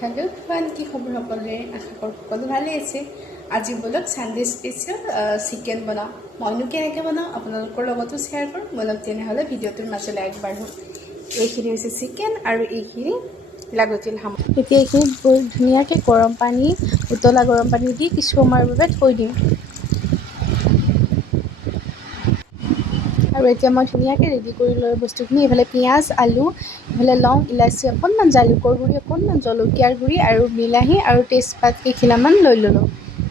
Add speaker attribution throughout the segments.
Speaker 1: Hello everyone কি খবর সকলোৰে আশা কৰোঁ সকলো ভালে আছে। আজি বলক চানডে স্পেচিয়েল চিকেন বনাওঁ। মইনো কেনেকৈ বনাওঁ? আপোনালোকৰ লগতো শ্বেয়াৰ কৰোঁ। বলক তেনেহ'লে ভিডিঅ'টোৰ মাজলৈ আগবাঢ়োঁ। এইখিনি হৈছে চিকেন আৰু এইখিনি লাগতিয়াল সামগ্ৰী। এতিয়া এইখিনি ধুনীয়াকৈ গৰম পানী, উতলা গৰম পানী দি কিছু সময়ৰ বাবে থৈ দিম আৰু এতিয়া মই ধুনীয়াকৈ ৰেডি কৰি লৈ বস্তুখিনি এইফালে পিঁয়াজ, আলু, এইফালে লং, ইলাচি, অকণমান জালুকৰ গুড়ি অকণমান জলকীয়াৰ গুড়ি আৰু বিলাহী আৰু তেজপাত কেইখিলামান লৈ ল'লোঁ।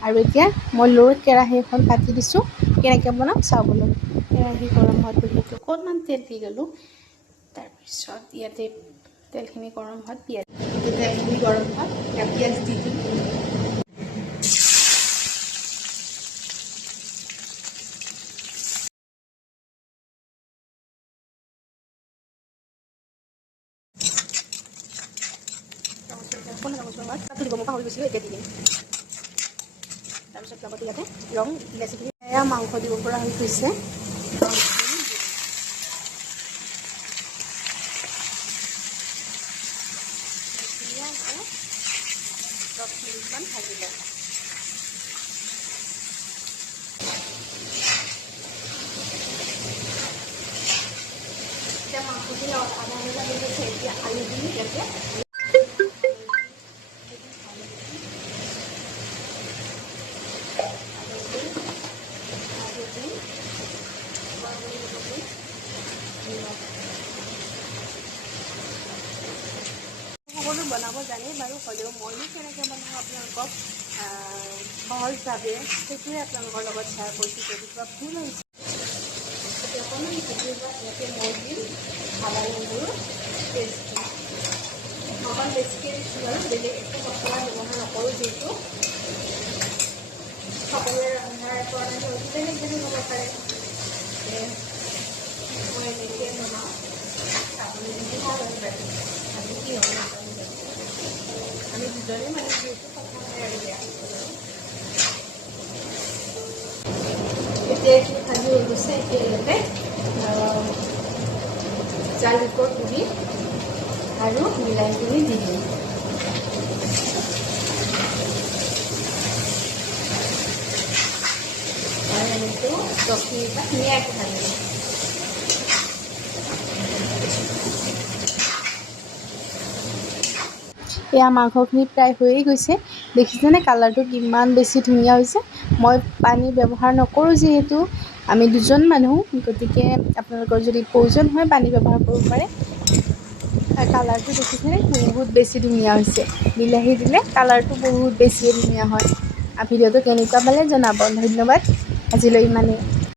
Speaker 1: আৰু এতিয়া মই লৈ কেৰাহী এখন পাতি দিছোঁ। কেনেকৈ বনাম চাবলৈ। কেৰাহী গৰম হোৱাত যিহেতু অকণমান তেল দি ল'লোঁ। তাৰপিছত ইয়াতে তেলখিনি গৰম হোৱাত পিঁয়াজ তেলখিনি গৰম হোৱাত পিঁয়াজ দি দিম অকণমান চামুচৰ লগত তাতো দিব মই পাহৰি গৈছিলোঁ এতিয়া দি দিম তাৰপিছত লগতে ইয়াতে ৰং ইলাচিখিনি এয়া মাংস দিব পৰা হৈ গৈছে ধুনীয়াকৈ দহ মিনিটমান ভাজি লওঁ এতিয়া মাংসখিনি আধা ভজা হৈ গৈছে এতিয়া আলুখিনি ইয়াতে সকলো বনাব জানেই বাৰু হ'লেও মইনো কেনেকৈ বনাওঁ আপোনালোকক সহজভাৱে সেইটোৱে আপোনালোকৰ লগত শ্বেয়াৰ কৰিছোঁ, যদি কিবা ভুল হৈছে। অকণমান কেতিয়াবা ইয়াতে মই দিম আদা নহৰু পেষ্ট অকণ বেছিকৈ দিছোঁ বাৰু বেলেগ একো মছলা ব্যৱহাৰ নকৰোঁ যিহেতু। সকলোৰে ৰন্ধাৰ প্ৰণালী হয়তো বেলেগ বেলেগ হ'ব পাৰে এ, মই এনেকৈ বনাওঁ চাবলৈ যদি ভালো হয় বাৰু আমি কি হ'ব নাজানো বাৰু। দুজনে মানে এতিয়া এইখিনি ভাজি হৈ গৈছে গুড়ি আৰু বিলাহীখিনি দি দিম দহ মিনিটমান ধুনীয়াকৈ ভাজিম এয়া মাংসখিনি প্ৰায় হৈয়ে গৈছে। দেখিছেনে কালাৰটো কিমান বেছি ধুনীয়া হৈছে। মই পানী ব্যৱহাৰ নকৰোঁ যিহেতু আমি দুজন মানুহ, গতিকে আপোনালোকৰ যদি প্ৰয়োজন হয় পানী ব্যৱহাৰ কৰিব পাৰে। কালাৰটো দেখিছেনে বহুত বেছি ধুনীয়া হৈছে। বিলাহী দিলে কালাৰটো বহুত বেছিয়ে ধুনীয়া হয়। ভিডিঅ'টো কেনেকুৱা পালে জনাব। ধন্যবাদ। আজিলৈ ইমানেই।